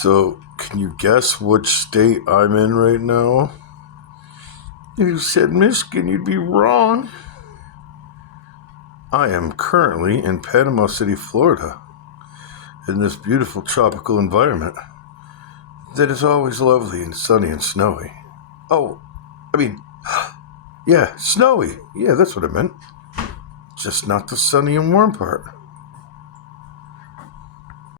So, can you guess which state I'm in right now? If you said Michigan, you'd be wrong. I am currently in Panama City, Florida, in this beautiful tropical environment that is always lovely and sunny and snowy. Oh, I mean, yeah, snowy. Yeah, that's what I meant. Just not the sunny and warm part.